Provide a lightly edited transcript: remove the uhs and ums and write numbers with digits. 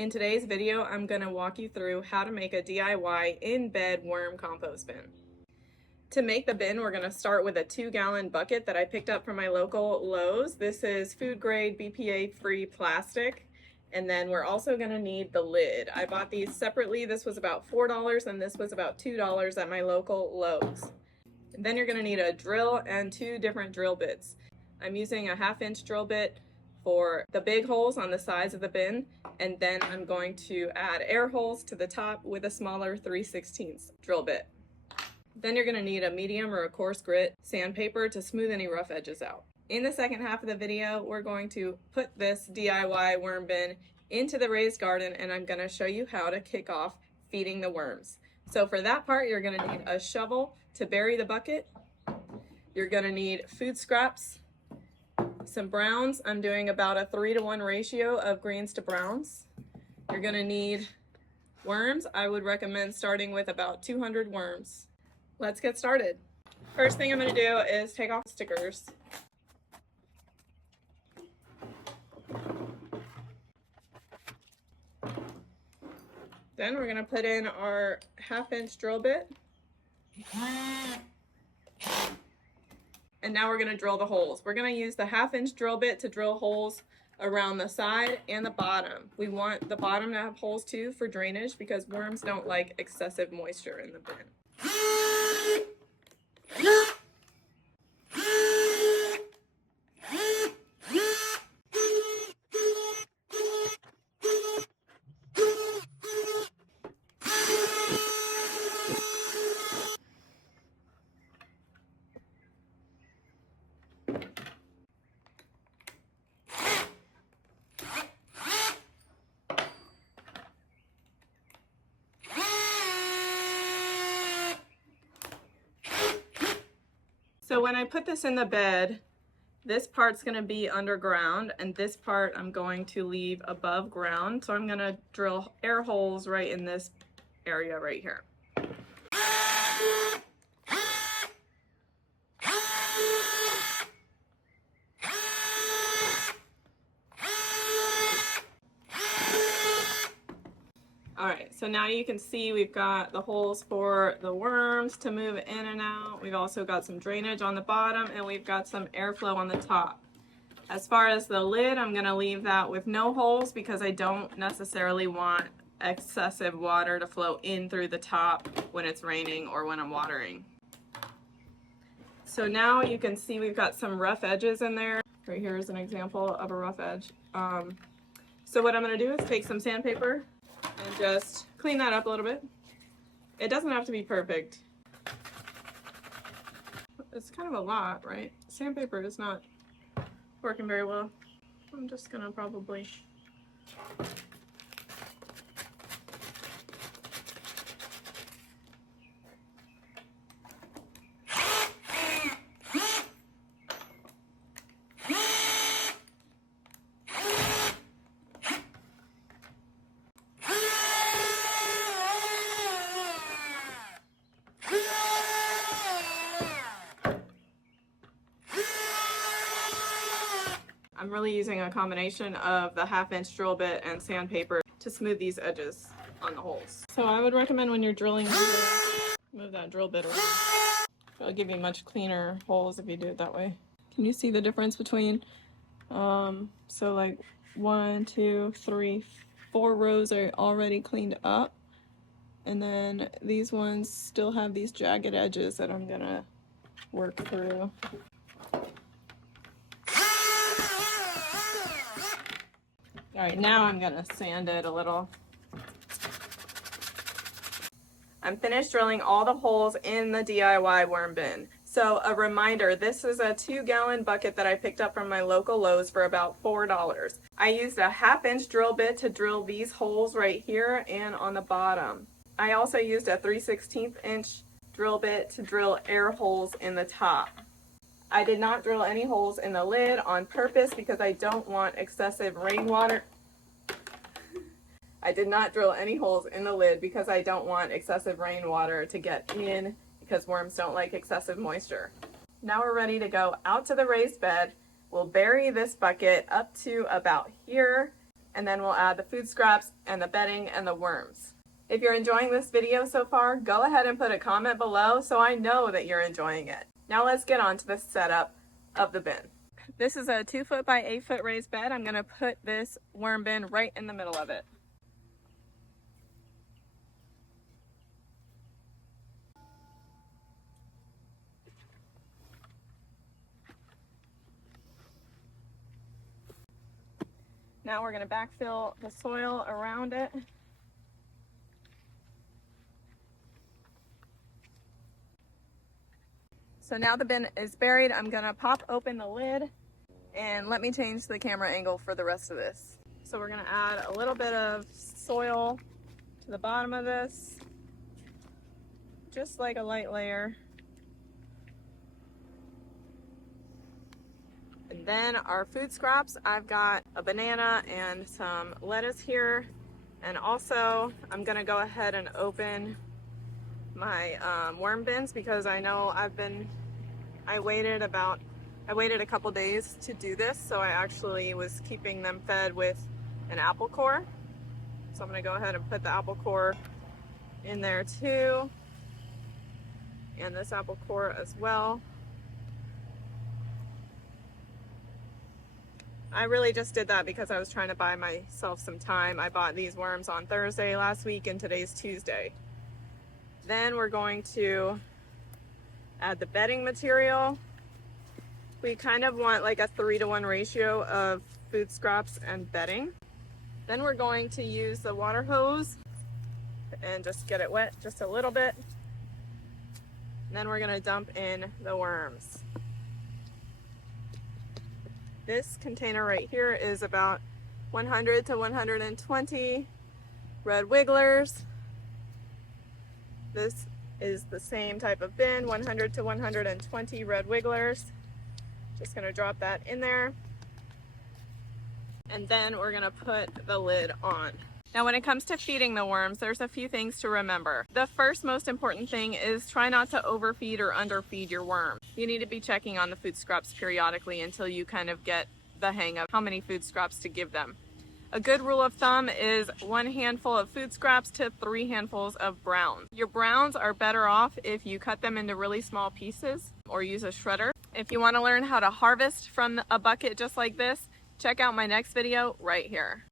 In today's video, I'm going to walk you through how to make a DIY in-bed worm compost bin. To make the bin, we're going to start with a 2-gallon bucket that I picked up from my local Lowe's. This is food grade BPA-free plastic. And then we're also going to need the lid. I bought these separately. This was about $4 and this was about $2 at my local Lowe's. And then you're going to need a drill and 2 different drill bits. I'm using a 1/2-inch drill bit for the big holes on the sides of the bin, and then I'm going to add air holes to the top with a smaller 3/16 drill bit. Then you're going to need a medium or a coarse grit sandpaper to smooth any rough edges out. In the second half of the video, we're going to put this DIY worm bin into the raised garden, and I'm going to show you how to kick off feeding the worms. So for that part, you're going to need a shovel to bury the bucket. You're going to need food scraps, some browns. I'm doing about a 3-to-1 ratio of greens to browns. You're going to need worms. I would recommend starting with about 200 worms. Let's get started. First thing I'm going to do is take off stickers. Then we're going to put in our 1/2-inch drill bit. And now we're going to drill the holes. We're going to use the 1/2-inch drill bit to drill holes around the side and the bottom. We want the bottom to have holes too for drainage because worms don't like excessive moisture in the bin. So when I put this in the bed, this part's going to be underground and this part I'm going to leave above ground. So I'm going to drill air holes right in this area right here. Alright, so now you can see we've got the holes for the worms to move in and out. We've also got some drainage on the bottom and we've got some airflow on the top. As far as the lid, I'm going to leave that with no holes because I don't necessarily want excessive water to flow in through the top when it's raining or when I'm watering. So now you can see we've got some rough edges in there. Right here is an example of a rough edge. So what I'm going to do is take some sandpaper and just clean that up a little bit. It doesn't have to be perfect. It's kind of a lot, right? Sandpaper is not working very well. I'm just gonna probably I'm really using a combination of the 1/2-inch drill bit and sandpaper to smooth these edges on the holes. So I would recommend when you're drilling, move that drill bit around. It'll give you much cleaner holes if you do it that way. Can you see the difference between, so like 1, 2, 3, 4 rows are already cleaned up. And then these ones still have these jagged edges that I'm gonna work through. All right, now I'm gonna sand it a little. I'm finished drilling all the holes in the DIY worm bin. So a reminder, this is a 2-gallon bucket that I picked up from my local Lowe's for about $4. I used a 1/2-inch drill bit to drill these holes right here and on the bottom. I also used a 3/16 drill bit to drill air holes in the top. I did not drill any holes in the lid on purpose because I don't want excessive rainwater. I did not drill any holes in the lid because I don't want excessive rainwater to get in because worms don't like excessive moisture. Now we're ready to go out to the raised bed. We'll bury this bucket up to about here and then we'll add the food scraps and the bedding and the worms. If you're enjoying this video so far, go ahead and put a comment below so I know that you're enjoying it. Now let's get on to the setup of the bin. This is a 2 foot by 8 foot raised bed. I'm gonna put this worm bin right in the middle of it. Now we're going to backfill the soil around it. So now the bin is buried. I'm going to pop open the lid and let me change the camera angle for the rest of this. So we're going to add a little bit of soil to the bottom of this, just like a light layer. And then our food scraps, I've got a banana and some lettuce here. And also I'm gonna go ahead and open my worm bins because I know I waited a couple days to do this. So I actually was keeping them fed with an apple core. So I'm gonna go ahead and put the apple core in there too. And this apple core as well. I really just did that because I was trying to buy myself some time. I bought these worms on Thursday last week and today's Tuesday. Then we're going to add the bedding material. We kind of want like a 3-to-1 ratio of food scraps and bedding. Then we're going to use the water hose and just get it wet just a little bit. And then we're going to dump in the worms. This container right here is about 100 to 120 red wigglers. This is the same type of bin, 100 to 120 red wigglers. Just gonna drop that in there. And then we're gonna put the lid on. Now when it comes to feeding the worms, there's a few things to remember. The first most important thing is try not to overfeed or underfeed your worm. You need to be checking on the food scraps periodically until you kind of get the hang of how many food scraps to give them. A good rule of thumb is 1 handful of food scraps to 3 handfuls of browns. Your browns are better off if you cut them into really small pieces or use a shredder. If you want to learn how to harvest from a bucket just like this, check out my next video right here.